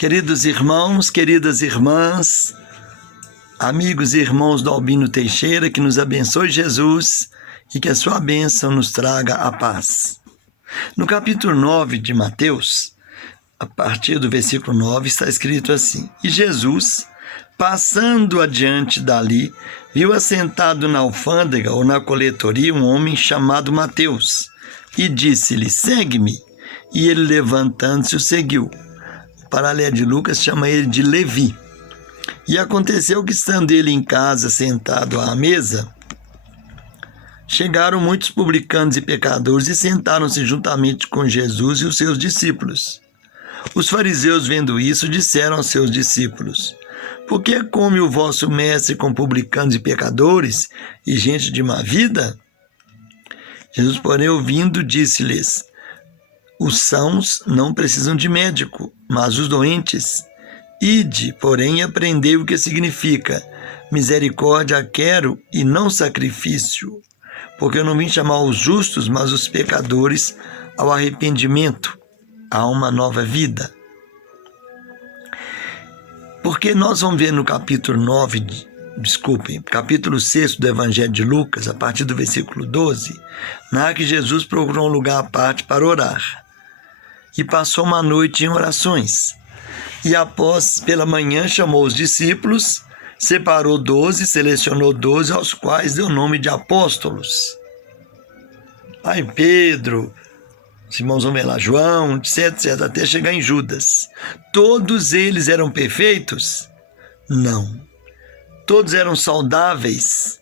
Queridos irmãos, queridas irmãs, amigos e irmãos do Albino Teixeira, que nos abençoe Jesus e que a sua bênção nos traga a paz. No capítulo 9 de Mateus, a partir do versículo 9, está escrito assim: E Jesus, passando adiante dali, viu assentado na alfândega ou na coletoria um homem chamado Mateus, e disse-lhe: Segue-me. E ele, levantando-se, o seguiu. Paralelo de Lucas chama ele de Levi. E aconteceu que, estando ele em casa, sentado à mesa, chegaram muitos publicanos e pecadores e sentaram-se juntamente com Jesus e os seus discípulos. Os fariseus, vendo isso, disseram aos seus discípulos: Por que come o vosso mestre com publicanos e pecadores e gente de má vida? Jesus, porém, ouvindo, disse-lhes: Os sãos não precisam de médico, mas os doentes. Ide, porém, aprendei o que significa: misericórdia quero e não sacrifício, porque eu não vim chamar os justos, mas os pecadores ao arrependimento, a uma nova vida. Porque nós vamos ver no capítulo 6 do Evangelho de Lucas, a partir do versículo 12, narra que Jesus procurou um lugar à parte para orar. E passou uma noite em orações. E após, pela manhã, chamou os discípulos, separou 12, selecionou 12, aos quais deu o nome de apóstolos. Aí Pedro, os irmãos vão ver lá, João, etc, até chegar em Judas. Todos eles eram perfeitos? Não. Todos eram saudáveis?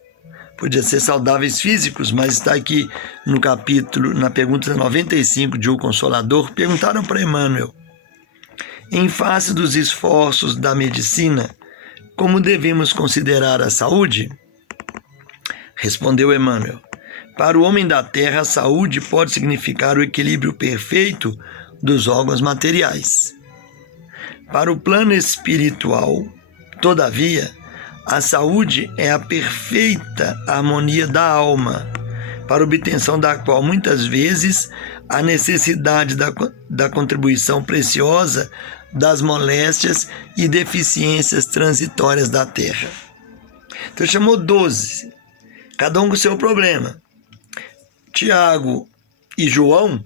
Podia ser saudáveis físicos, mas está aqui no capítulo, na pergunta 95 de O Consolador, perguntaram para Emmanuel: em face dos esforços da medicina, como devemos considerar a saúde? Respondeu Emmanuel: para o homem da terra, a saúde pode significar o equilíbrio perfeito dos órgãos materiais. Para o plano espiritual, todavia, a saúde é a perfeita harmonia da alma, para obtenção da qual, muitas vezes, a necessidade da contribuição preciosa das moléstias e deficiências transitórias da terra. Então chamou 12, cada um com o seu problema. Tiago e João,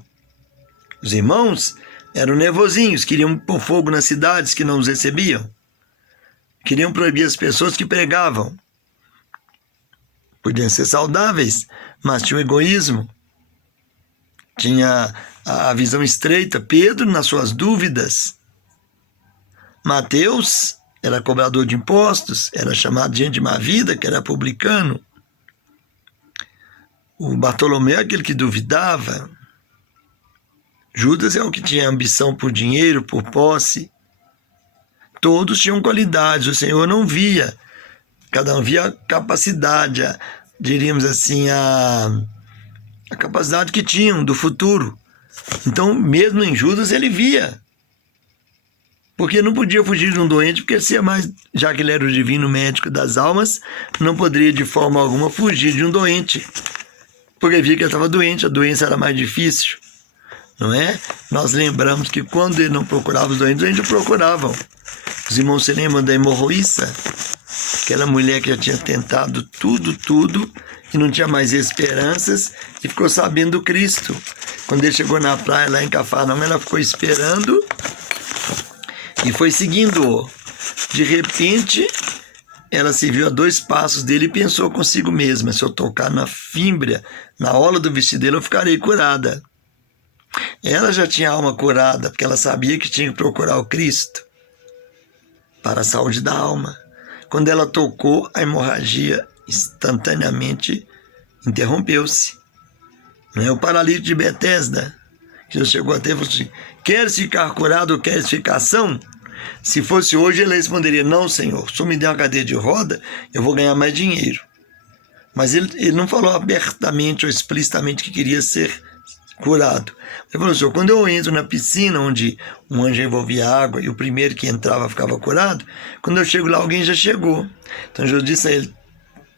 os irmãos, eram nervosinhos, queriam pôr fogo nas cidades que não os recebiam. Queriam proibir as pessoas que pregavam. Podiam ser saudáveis, mas tinha o egoísmo. Tinha a visão estreita. Pedro, nas suas dúvidas. Mateus era cobrador de impostos, era chamado de gente de má vida, que era publicano. O Bartolomeu é aquele que duvidava. Judas é o que tinha ambição por dinheiro, por posse. Todos tinham qualidades, o Senhor não via. Cada um via a capacidade, diríamos assim, a capacidade que tinham do futuro. Então, mesmo em Judas, ele via. Porque não podia fugir de um doente, porque se é mais, já que ele era o divino médico das almas, não poderia de forma alguma fugir de um doente. Porque via que ele estava doente, a doença era mais difícil. Não é? Nós lembramos que quando ele não procurava os doentes o procuravam. Os irmãos se lembram da hemorroíça? Aquela mulher que já tinha tentado tudo, e não tinha mais esperanças, e ficou sabendo do Cristo. Quando ele chegou na praia lá em Cafarnaum, ela ficou esperando e foi seguindo-o. De repente, ela se viu a 2 passos dele e pensou consigo mesma: se eu tocar na fímbria, na orla do vestido dele, eu ficarei curada. Ela já tinha a alma curada, porque ela sabia que tinha que procurar o Cristo para a saúde da alma. Quando ela tocou, a hemorragia instantaneamente interrompeu-se. Não é o paralítico de Betesda, que Jesus chegou até e falou assim: queres ficar curado ou queres ficar são? Se fosse hoje, ele responderia: não, Senhor, se o senhor me der uma cadeira de roda, eu vou ganhar mais dinheiro. Mas ele não falou abertamente ou explicitamente que queria ser curado. Ele falou: Senhor, quando eu entro na piscina onde um anjo envolvia água e o primeiro que entrava ficava curado, quando eu chego lá, alguém já chegou. Então Jesus disse a ele: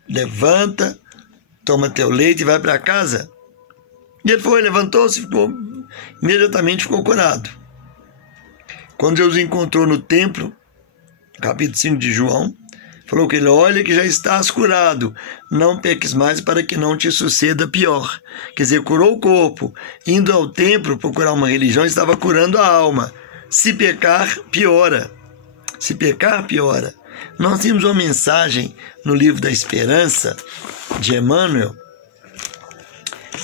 levanta, toma teu leite e vai para casa. E ele foi, levantou-se, imediatamente ficou curado. Quando Jesus encontrou no templo, capítulo 5 de João, falou que ele, olha que já estás curado, não peques mais para que não te suceda pior. Quer dizer, curou o corpo, indo ao templo procurar uma religião, estava curando a alma. Se pecar, piora. Se pecar, piora. Nós temos uma mensagem no livro da Esperança, de Emmanuel,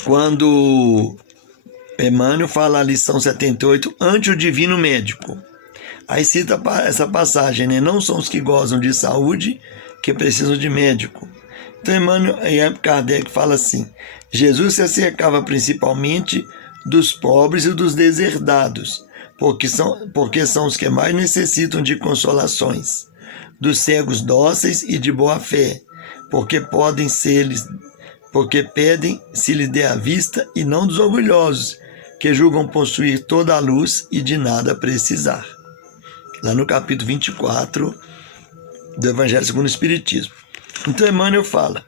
quando Emmanuel fala a lição 78, ante o divino médico. Aí cita essa passagem, né? Não são os que gozam de saúde que precisam de médico. Então Emmanuel e Kardec fala assim, Jesus se acercava principalmente dos pobres e dos deserdados, porque são os que mais necessitam de consolações, dos cegos dóceis e de boa fé, porque pedem se lhe dê a vista, e não dos orgulhosos, que julgam possuir toda a luz e de nada precisar. Lá no capítulo 24 do Evangelho segundo o Espiritismo. Então Emmanuel fala,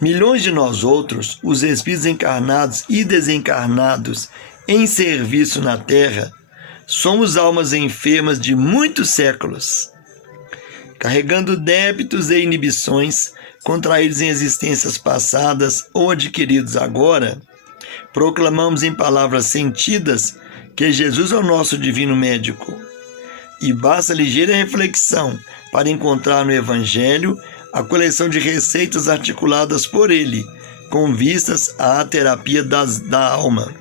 milhões de nós outros, os espíritos encarnados e desencarnados em serviço na Terra, somos almas enfermas de muitos séculos, carregando débitos e inibições contraídos em existências passadas ou adquiridos agora. Proclamamos em palavras sentidas que Jesus é o nosso divino médico, e basta ligeira reflexão para encontrar no Evangelho a coleção de receitas articuladas por ele, com vistas à terapia da alma.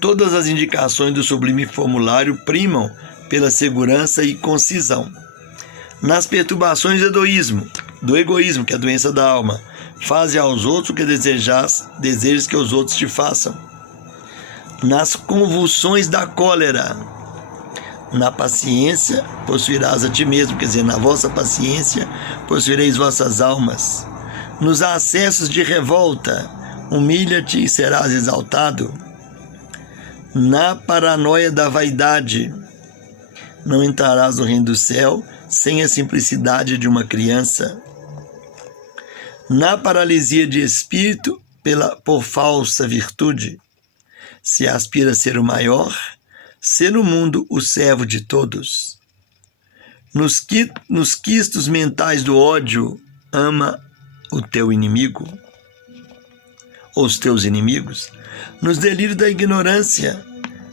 Todas as indicações do sublime formulário primam pela segurança e concisão. Nas perturbações do egoísmo, que é a doença da alma, faze aos outros o que desejas que os outros te façam. Nas convulsões da cólera, na paciência possuirás a ti mesmo, quer dizer, na vossa paciência possuireis vossas almas. Nos acessos de revolta, humilha-te e serás exaltado. Na paranoia da vaidade, não entrarás no reino do céu sem a simplicidade de uma criança. Na paralisia de espírito, por falsa virtude, se aspira a ser o maior, ser no mundo o servo de todos. Nos quistos mentais do ódio, ama o teu inimigo, ou os teus inimigos. Nos delírios da ignorância,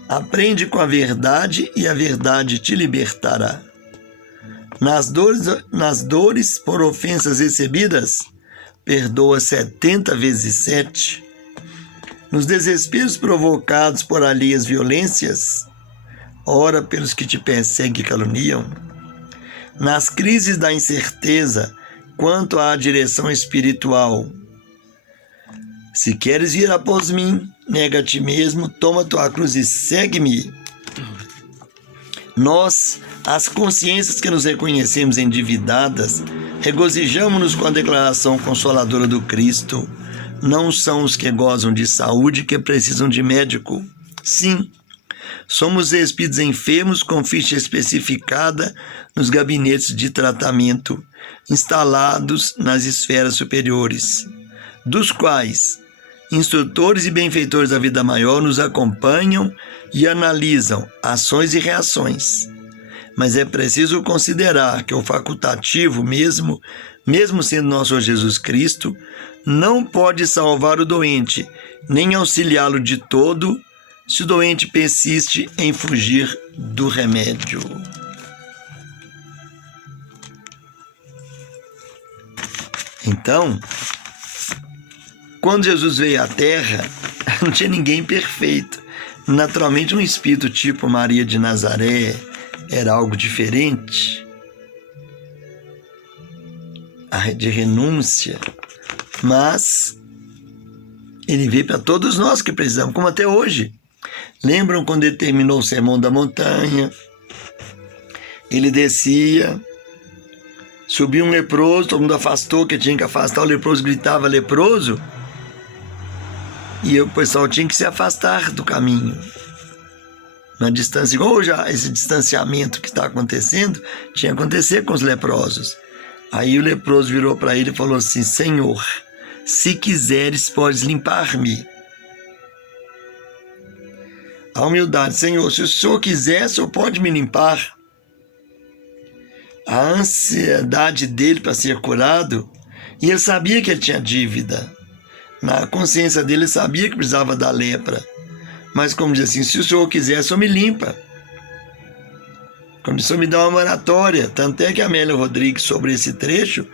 aprende com a verdade e a verdade te libertará. Nas dores por ofensas recebidas, perdoa 70 vezes 7. Nos desesperos provocados por alheias violências, ora pelos que te perseguem e caluniam. Nas crises da incerteza quanto à direção espiritual, se queres vir após mim, nega a ti mesmo, toma tua cruz e segue-me. Nós, as consciências que nos reconhecemos endividadas, regozijamo-nos com a declaração consoladora do Cristo. Não são os que gozam de saúde que precisam de médico. Sim, somos espíritos enfermos com ficha especificada nos gabinetes de tratamento instalados nas esferas superiores, dos quais instrutores e benfeitores da vida maior nos acompanham e analisam ações e reações. Mas é preciso considerar que o facultativo, mesmo sendo nosso Senhor Jesus Cristo, não pode salvar o doente, nem auxiliá-lo de todo, se o doente persiste em fugir do remédio. Então, quando Jesus veio à Terra, não tinha ninguém perfeito. Naturalmente, um espírito tipo Maria de Nazaré era algo diferente, de renúncia, mas ele veio para todos nós que precisamos, como até hoje. Lembram quando ele terminou o Sermão da Montanha? Ele descia, subiu um leproso, todo mundo afastou, que tinha que afastar, o leproso gritava leproso, e o pessoal tinha que se afastar do caminho. Na distância, igual já esse distanciamento que está acontecendo, tinha que acontecer com os leprosos. Aí o leproso virou para ele e falou assim: Senhor, se quiseres, podes limpar-me. A humildade, Senhor, se o Senhor quiser, o Senhor pode me limpar. A ansiedade dele para ser curado, e ele sabia que ele tinha dívida. Na consciência dele, ele sabia que precisava da lepra. Mas como diz assim, se o Senhor quiser, o Senhor me limpa. Como o Senhor me dá uma moratória. Tanto é que a Amélia Rodrigues, sobre esse trecho,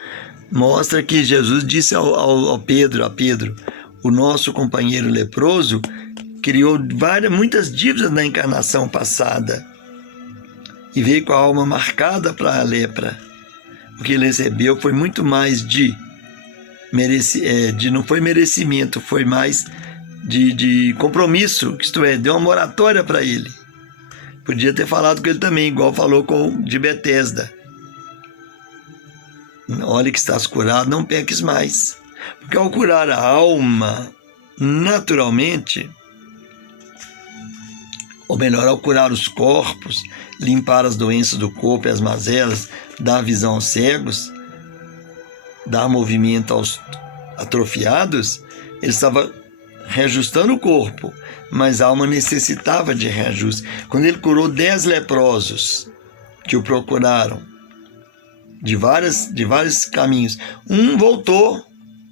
mostra que Jesus disse a Pedro, o nosso companheiro leproso, criou muitas dívidas na encarnação passada e veio com a alma marcada para a lepra. O que ele recebeu foi muito mais não foi merecimento, foi mais de compromisso, isto é, deu uma moratória para ele. Podia ter falado com ele também, igual falou com de Betesda. Olha que estás curado, não peques mais. Porque ao curar a alma, naturalmente, ou melhor, ao curar os corpos, limpar as doenças do corpo e as mazelas, dar visão aos cegos, dar movimento aos atrofiados, ele estava reajustando o corpo, mas a alma necessitava de reajuste. Quando ele curou 10 leprosos que o procuraram, de vários caminhos, um voltou,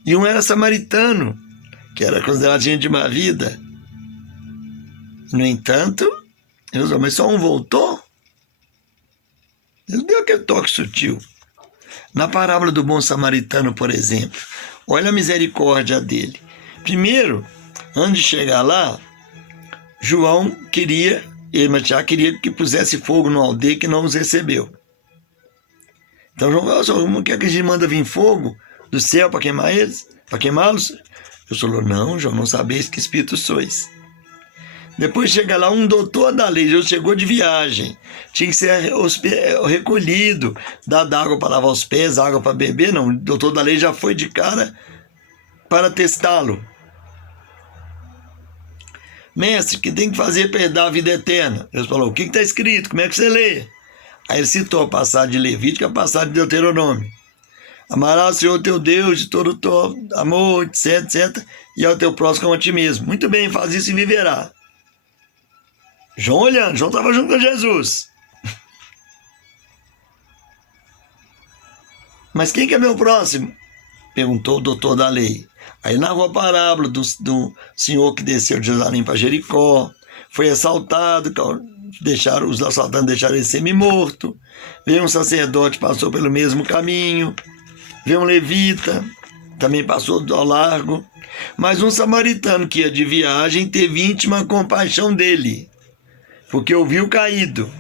e um era samaritano, que era considerado gente de má vida. No entanto, mas só um voltou? Ele deu aquele toque sutil. Na parábola do bom samaritano, por exemplo, olha a misericórdia dele. Primeiro, antes de chegar lá, João queria que pusesse fogo na aldeia que não os recebeu. Então João falou, não quer que a gente manda vir fogo do céu para queimar eles? Para queimá-los? Eu falou, não, João, não sabeis que espírito sois. Depois chega lá um doutor da lei, Jesus chegou de viagem, tinha que ser recolhido, dado água para lavar os pés, água para beber, não, o doutor da lei já foi de cara para testá-lo. Mestre, o que tem que fazer para herdar a vida eterna? Jesus falou, o que está escrito? Como é que você lê? Aí ele citou a passagem de Levítico e a passagem de Deuteronômio. Amarás o Senhor teu Deus de todo o teu amor, etc, etc, e ao teu próximo como a ti mesmo. Muito bem, faz isso e viverá. João olhando, João estava junto com Jesus. Mas quem que é meu próximo? Perguntou o doutor da lei. Aí narrou a parábola do senhor que desceu de Jerusalém para Jericó, foi assaltado, os assaltantes deixaram ele semi-morto, veio um sacerdote, passou pelo mesmo caminho, veio um levita, também passou ao largo, mas um samaritano que ia de viagem teve íntima compaixão dele, porque o viu caído.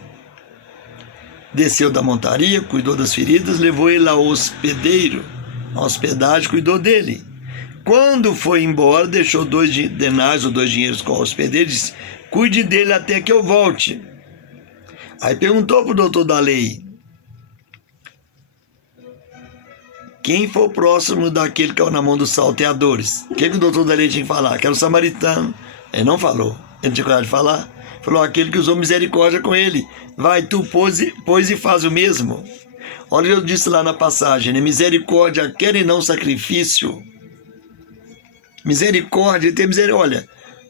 Desceu da montaria, cuidou das feridas, levou ele ao hospedeiro, a hospedagem, cuidou dele. Quando foi embora, deixou 2 denários ou 2 dinheiros com o hospedeiro e disse, cuide dele até que eu volte. Aí perguntou para o doutor da lei, quem foi o próximo daquele que caiu na mão dos salteadores? O que o doutor da lei tinha que falar? Que era o samaritano. Ele não falou. Ele não tinha coragem de falar. Falou, aquele que usou misericórdia com ele. Vai tu, pois e faz o mesmo. Olha, eu disse lá na passagem, né? Misericórdia quer e não sacrifício. Misericórdia, tem misericórdia. Olha,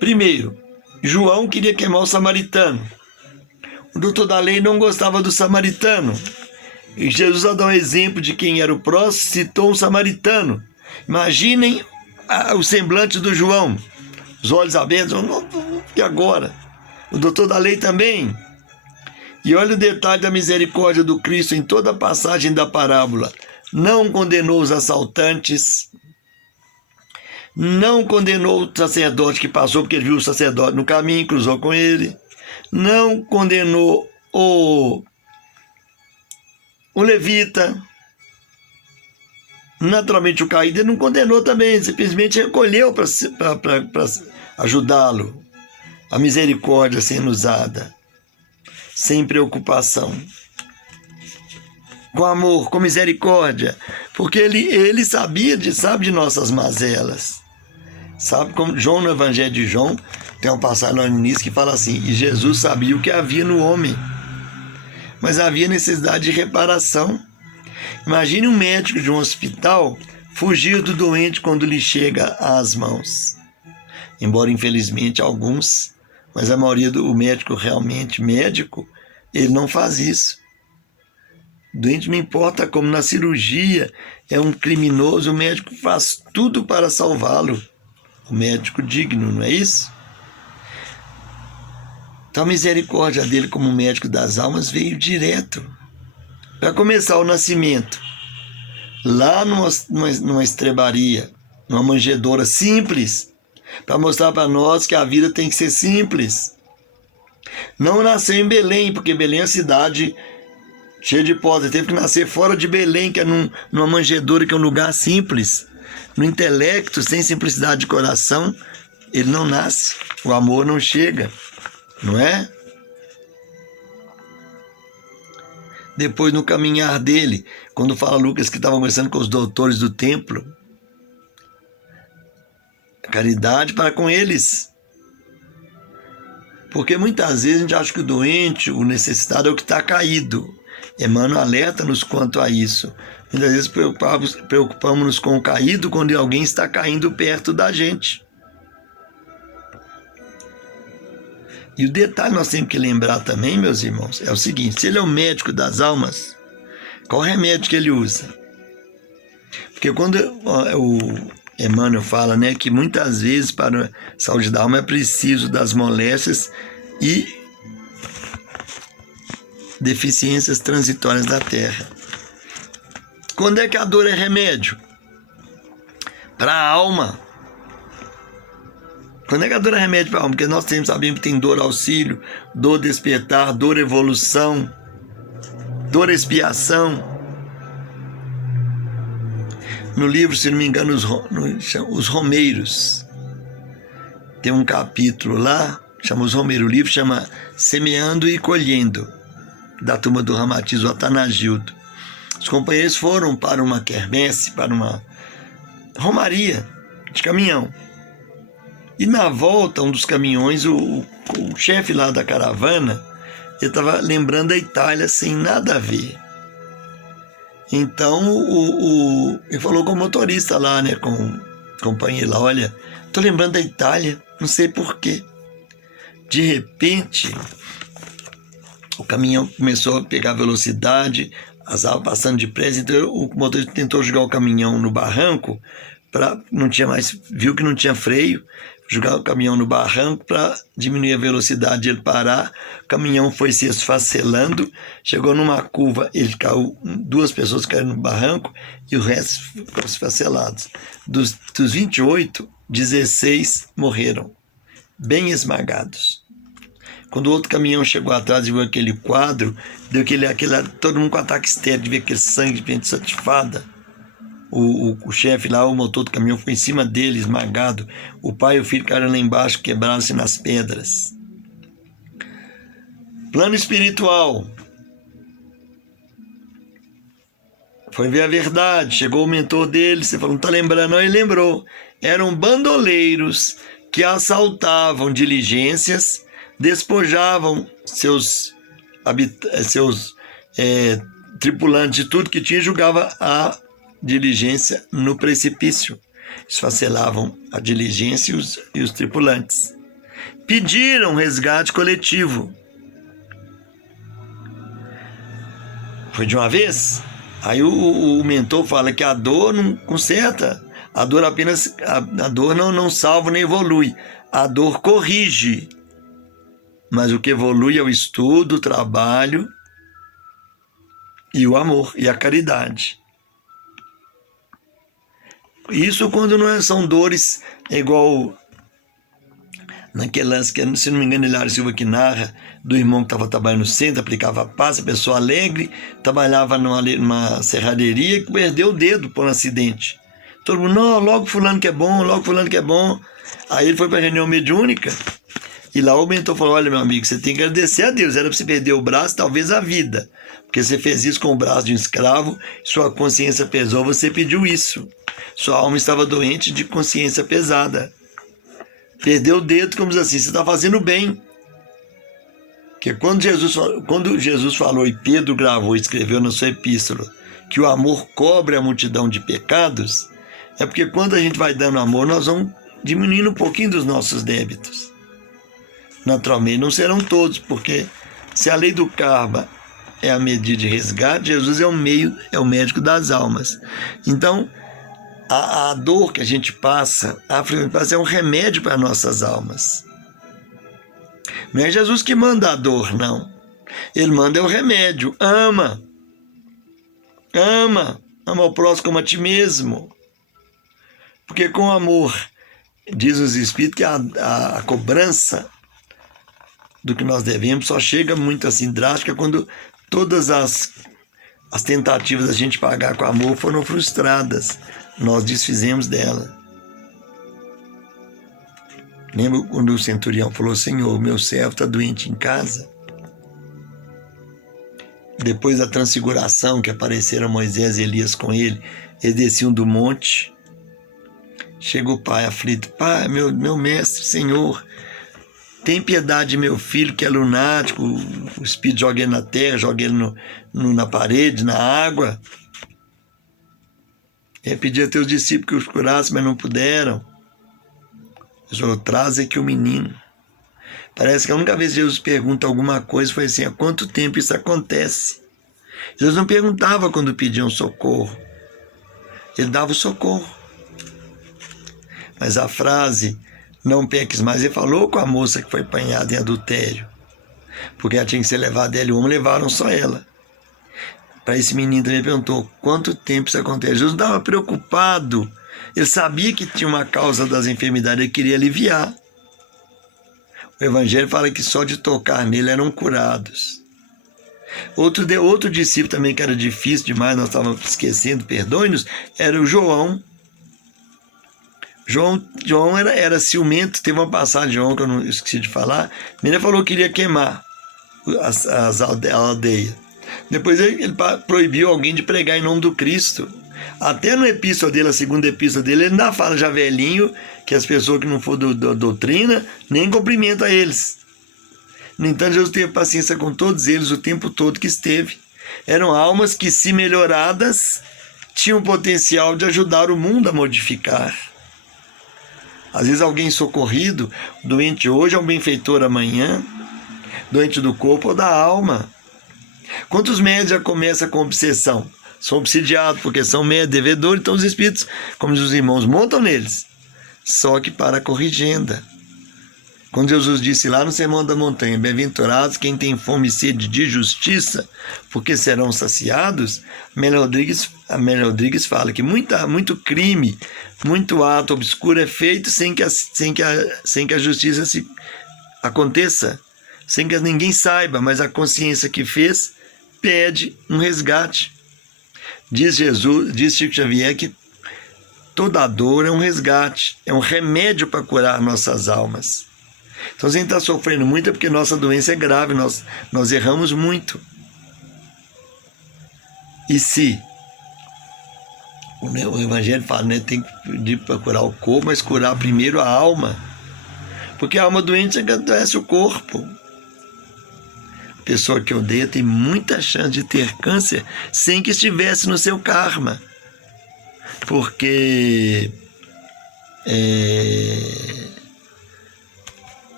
primeiro, João queria queimar o samaritano. O doutor da lei não gostava do samaritano. E Jesus, ao dar um exemplo de quem era o próximo, citou um samaritano. Imaginem o semblante do João. Os olhos abertos. E agora? O doutor da lei também. E olha o detalhe da misericórdia do Cristo em toda a passagem da parábola. Não condenou os assaltantes. Não condenou o sacerdote que passou, porque ele viu o sacerdote no caminho, cruzou com ele. Não condenou o levita. Naturalmente o caído ele não condenou também, simplesmente recolheu para ajudá-lo. A misericórdia sendo usada, sem preocupação. Com amor, com misericórdia, porque ele sabe de nossas mazelas. Sabe como João, no Evangelho de João, tem uma passagem lá no início que fala assim, e Jesus sabia o que havia no homem, mas havia necessidade de reparação. Imagine um médico de um hospital fugir do doente quando lhe chega às mãos. Embora, infelizmente, alguns Mas a maioria do médico, realmente médico, ele não faz isso. O doente não importa como, na cirurgia é um criminoso, o médico faz tudo para salvá-lo. O médico digno, não é isso? Então a misericórdia dele como médico das almas veio direto. Para começar o nascimento, lá numa estrebaria, numa manjedoura simples, para mostrar para nós que a vida tem que ser simples. Não nasceu em Belém, porque Belém é uma cidade cheia de portas. Teve que nascer fora de Belém, que é numa manjedoura, que é um lugar simples. No intelecto, sem simplicidade de coração, ele não nasce. O amor não chega, não é? Depois, no caminhar dele, quando fala Lucas que estava conversando com os doutores do templo, caridade para com eles. Porque muitas vezes a gente acha que o doente, o necessitado é o que está caído. Emmanuel alerta-nos quanto a isso. Muitas vezes preocupamos-nos com o caído quando alguém está caindo perto da gente. E o detalhe nós temos que lembrar também, meus irmãos, é o seguinte: se ele é o médico das almas, qual remédio que ele usa? Porque quando o Emmanuel fala, né, que muitas vezes para a saúde da alma é preciso das moléstias e deficiências transitórias da terra. Quando é que a dor é remédio? Para a alma. Quando é que a dor é remédio para a alma? Porque nós sabemos que tem dor auxílio, dor despertar, dor evolução, dor expiação. No livro, se não me engano, os Romeiros, tem um capítulo lá, chama Os Romeiros. O livro chama Semeando e Colhendo, da turma do Ramatiz, o Atanagildo. Os companheiros foram para uma quermesse, para uma romaria de caminhão. E na volta, um dos caminhões, o chefe lá da caravana, ele estava lembrando da Itália sem nada a ver. Então, ele falou com o motorista lá, né, com o companheiro lá: olha, estou lembrando da Itália, não sei porquê. De repente, o caminhão começou a pegar velocidade, as águas passando depressa, então o motorista tentou jogar o caminhão no barranco, viu que não tinha freio, jogar o caminhão no barranco para diminuir a velocidade, ele parar. O caminhão foi se esfacelando, chegou numa curva, ele caiu, 2 pessoas caíram no barranco e o resto ficou esfacelados. Dos 28, 16 morreram, bem esmagados. Quando o outro caminhão chegou atrás e viu aquele quadro, deu todo mundo com ataque histérico de ver aquele sangue de gente satisfada. O chefe lá, o motor do caminhão, foi em cima dele, esmagado. O pai e o filho caíram lá embaixo, quebraram-se nas pedras. Plano espiritual. Foi ver a verdade. Chegou o mentor dele, você falou: não está lembrando? Não, ele lembrou. Eram bandoleiros que assaltavam diligências, despojavam seus tripulantes de tudo que tinha e julgava a diligência no precipício. Esfacelavam a diligência e os tripulantes. Pediram resgate coletivo. Foi de uma vez? Aí o mentor fala que a dor não conserta. A dor não salva nem evolui. A dor corrige. Mas o que evolui é o estudo, o trabalho e o amor e a caridade. Isso quando não são dores igual naquele lance que, se não me engano, Hilário Silva que narra, do irmão que estava trabalhando no centro, aplicava paz, a pessoa alegre, trabalhava numa serraderia e perdeu o dedo por um acidente. Todo mundo: não, logo fulano que é bom, logo fulano que é bom. Aí ele foi para a reunião mediúnica e lá o mentor falou: olha, meu amigo, você tem que agradecer a Deus, era para você perder o braço, talvez a vida, porque você fez isso com o braço de um escravo, sua consciência pesou, você pediu isso. Sua alma estava doente de consciência pesada. Perdeu o dedo, como diz assim, você está fazendo bem. Porque quando Jesus falou, e Pedro gravou e escreveu na sua epístola, que o amor cobre a multidão de pecados, é porque quando a gente vai dando amor, nós vamos diminuindo um pouquinho dos nossos débitos. Naturalmente não serão todos, porque se a lei do karma é a medida de resgate, Jesus é o médico das almas. Então, a dor que a gente passa, a aflição que passa, é um remédio para nossas almas. Não é Jesus que manda a dor, não. Ele manda o remédio. Ama o próximo como a ti mesmo. Porque com amor, diz os Espíritos que a cobrança do que nós devemos só chega muito assim drástica quando todas as tentativas da gente pagar com amor foram frustradas. Nós desfizemos dela. Lembra quando o centurião falou: Senhor, meu servo está doente em casa? Depois da transfiguração, que apareceram Moisés e Elias com ele, eles desciam do monte. Chega o pai aflito: Pai, meu mestre, Senhor, tem piedade de meu filho que é lunático. O Espírito joga ele na terra, joga ele na parede, na água. Ele pediu a teus discípulos que os curassem, mas não puderam. Jesus falou: traz aqui o menino. Parece que a única vez que Jesus pergunta alguma coisa foi assim: há quanto tempo isso acontece? Jesus não perguntava quando pediam socorro. Ele dava o socorro. Mas a frase, não peques mais, ele falou com a moça que foi apanhada em adultério. Porque ela tinha que ser levada, ela e o homem levaram só ela. Para esse menino também perguntou: quanto tempo isso acontece? Jesus não estava preocupado. Ele sabia que tinha uma causa das enfermidades, ele queria aliviar. O Evangelho fala que só de tocar nele eram curados. Outro discípulo também que era difícil demais, nós estávamos esquecendo, perdoe-nos, era o João. João era ciumento. Teve uma passagem de João que eu não esqueci de falar. A menina falou que queria queimar a aldeia. Depois ele proibiu alguém de pregar em nome do Cristo. Até no epístola dele, a segunda epístola dele, ele ainda fala já velhinho que as pessoas que não for da doutrina, nem cumprimenta eles. No entanto, Jesus teve paciência com todos eles o tempo todo que esteve. Eram almas que, se melhoradas, tinham potencial de ajudar o mundo a modificar. Às vezes alguém socorrido, doente hoje, é um benfeitor amanhã, doente do corpo ou da alma. Quantos médios já começam com obsessão? São obsidiados porque são médios, devedores, então os espíritos, como diz os irmãos, montam neles, só que para corrigenda. Quando Jesus disse lá no Sermão da Montanha: bem-aventurados quem tem fome e sede de justiça, porque serão saciados, a Amélia Rodrigues fala que muito crime, muito ato obscuro é feito sem que a justiça aconteça, sem que ninguém saiba, mas a consciência que fez pede um resgate. Diz Chico Xavier que toda dor é um resgate, é um remédio para curar nossas almas. Então, se a gente está sofrendo muito é porque nossa doença é grave, nós erramos muito. E se o Evangelho fala, né, tem que pedir para curar o corpo, mas curar primeiro a alma, porque a alma doente adoece o corpo. A pessoa que odeia tem muita chance de ter câncer sem que estivesse no seu karma, porque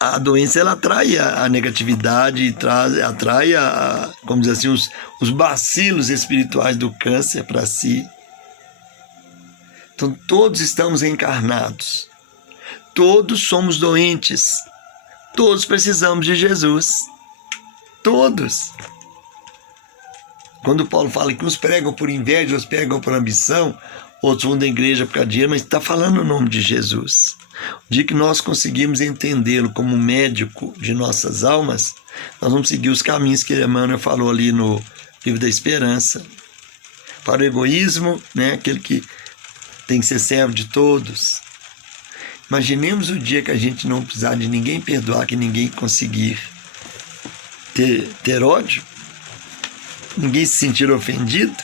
a doença ela atrai a negatividade, atrai como dizer assim, os bacilos espirituais do câncer para si. Então todos estamos encarnados, todos somos doentes, todos precisamos de Jesus, todos. Quando Paulo fala que uns pregam por inveja, outros pregam por ambição, outros vão da igreja por causa de dinheiro, mas está falando o nome de Jesus. O dia que nós conseguimos entendê-lo como médico de nossas almas, nós vamos seguir os caminhos que Emmanuel falou ali no Livro da Esperança. Para o egoísmo, né, aquele que tem que ser servo de todos. Imaginemos o dia que a gente não precisar de ninguém perdoar, que ninguém conseguir ter ódio, ninguém se sentir ofendido,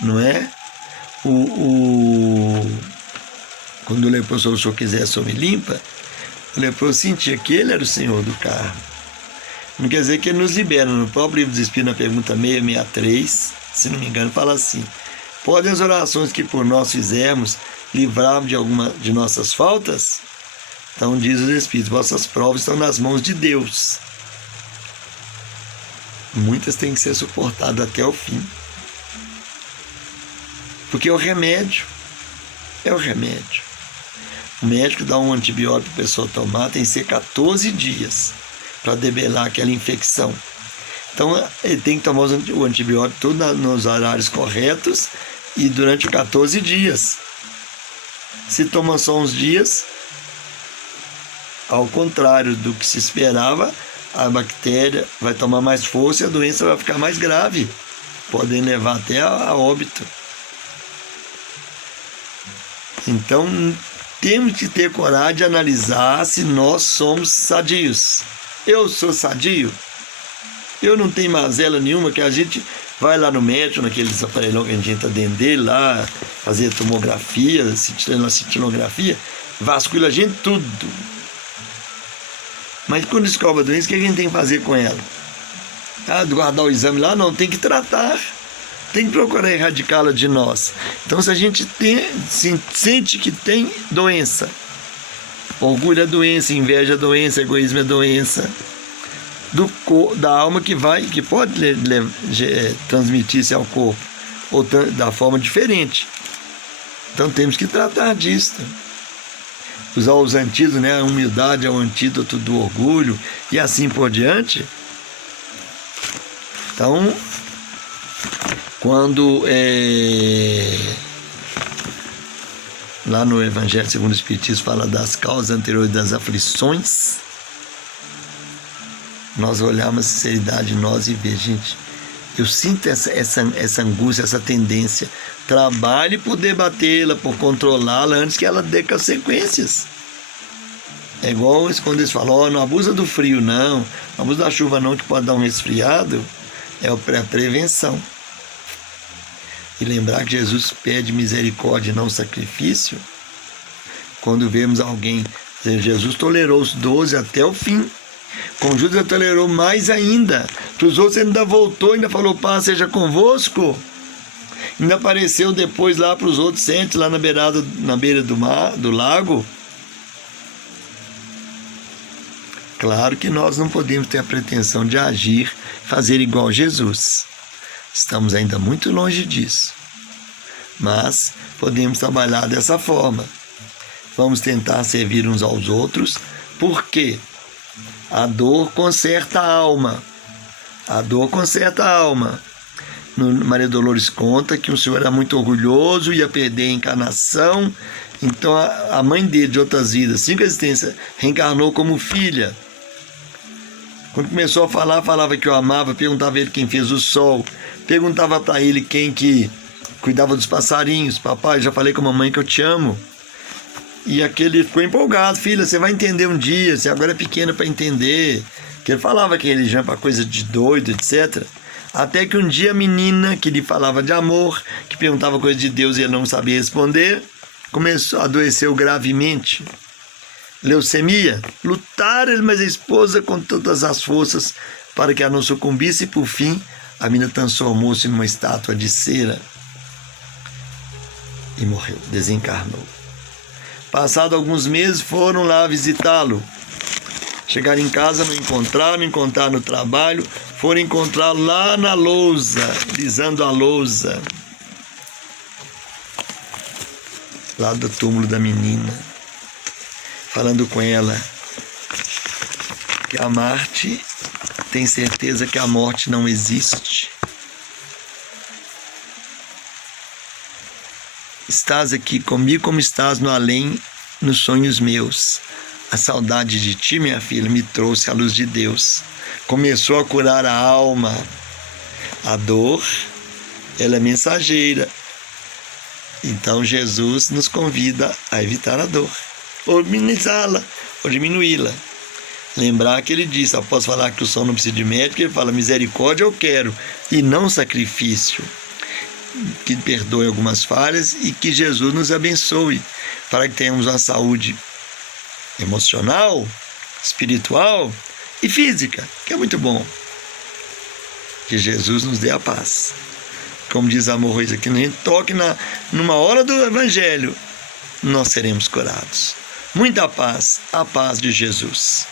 não é? Quando o leproso falou: se eu quiser, só me limpa, o leproso sentia que ele era o Senhor do karma. Não quer dizer que ele nos libera. No próprio Livro dos Espíritos, na pergunta 663, se não me engano, fala assim: podem as orações que por nós fizermos livrar de alguma de nossas faltas? Então diz os Espíritos, vossas provas estão nas mãos de Deus. Muitas têm que ser suportadas até o fim. Porque é o remédio. É o remédio. O médico dá um antibiótico para a pessoa tomar, tem que ser 14 dias para debelar aquela infecção. Então, ele tem que tomar o antibiótico tudo nos horários corretos e durante 14 dias. Se toma só uns dias, ao contrário do que se esperava, a bactéria vai tomar mais força e a doença vai ficar mais grave, podem levar até a óbito. Então, temos que ter coragem de analisar se nós somos sadios. Eu sou sadio? Eu não tenho mazela nenhuma, que a gente vai lá no médico, naqueles aparelhos que a gente entra dentro dele, lá, fazer tomografia, cintilografia, vasculha a gente tudo. Mas quando descobre a doença, o que a gente tem que fazer com ela? Guardar o exame lá? Não, tem que tratar. Tem que procurar erradicá-la de nós. Então, se a gente sente que tem doença, orgulho é doença, inveja é doença, egoísmo é doença, da alma que pode transmitir-se ao corpo, ou da forma diferente. Então, temos que tratar disso. Usar os antídotos, né? A humildade é o antídoto do orgulho, e assim por diante. Então, quando lá no Evangelho segundo o Espiritismo fala das causas anteriores das aflições, nós olhamos a sinceridade em nós e ver, gente, eu sinto essa angústia, essa tendência, trabalhe por debatê-la, por controlá-la antes que ela dê consequências. É igual quando eles falam, não abusa do frio não, não abusa da chuva não, que pode dar um resfriado. É a prevenção. E lembrar que Jesus pede misericórdia e não sacrifício. Quando vemos alguém, Jesus tolerou os 12 até o fim. Com Judas tolerou mais ainda. Para os outros ele ainda voltou, ainda falou, paz seja convosco. Ainda apareceu depois lá para os outros, sente lá na beira do lago. Claro que nós não podemos ter a pretensão de agir, fazer igual Jesus. Estamos ainda muito longe disso. Mas podemos trabalhar dessa forma. Vamos tentar servir uns aos outros, porque a dor conserta a alma. A dor conserta a alma. Maria Dolores conta que o senhor era muito orgulhoso, ia perder a encarnação. Então a mãe dele, de outras vidas, 5 existências, reencarnou como filha. Quando começou a falar, falava que eu amava, perguntava a ele quem fez o sol, perguntava para ele quem que cuidava dos passarinhos. Papai, já falei com a mamãe que eu te amo. E aquele ficou empolgado, filha, você vai entender um dia, você agora é pequena para entender. Que ele falava que religião é para coisa de doido, etc. Até que um dia a menina que lhe falava de amor, que perguntava coisa de Deus e ele não sabia responder, começou a adoecer gravemente. Leucemia, lutaram, mas a esposa com todas as forças para que ela não sucumbisse, e por fim a menina transformou-se numa estátua de cera e morreu, desencarnou. Passado alguns meses foram lá visitá-lo. Chegaram em casa, não encontraram no trabalho, foram encontrá-lo lá na lousa, lisando a lousa, lá do túmulo da menina, falando com ela que a Marte tem certeza que a morte não existe. Estás aqui comigo como estás no além, nos sonhos meus. A saudade de ti, minha filha, me trouxe a luz de Deus. Começou a curar a alma. A dor, ela é mensageira. Então Jesus nos convida a evitar a dor, ou minimizá-la, ou diminuí-la. Lembrar que ele disse, após falar que o sol não precisa de médico, ele fala, misericórdia eu quero, e não sacrifício. Que perdoe algumas falhas e que Jesus nos abençoe, para que tenhamos uma saúde emocional, espiritual e física, que é muito bom. Que Jesus nos dê a paz. Como diz Amor Ruiz aqui, a gente toque numa hora do Evangelho, nós seremos curados. Muita paz, a paz de Jesus.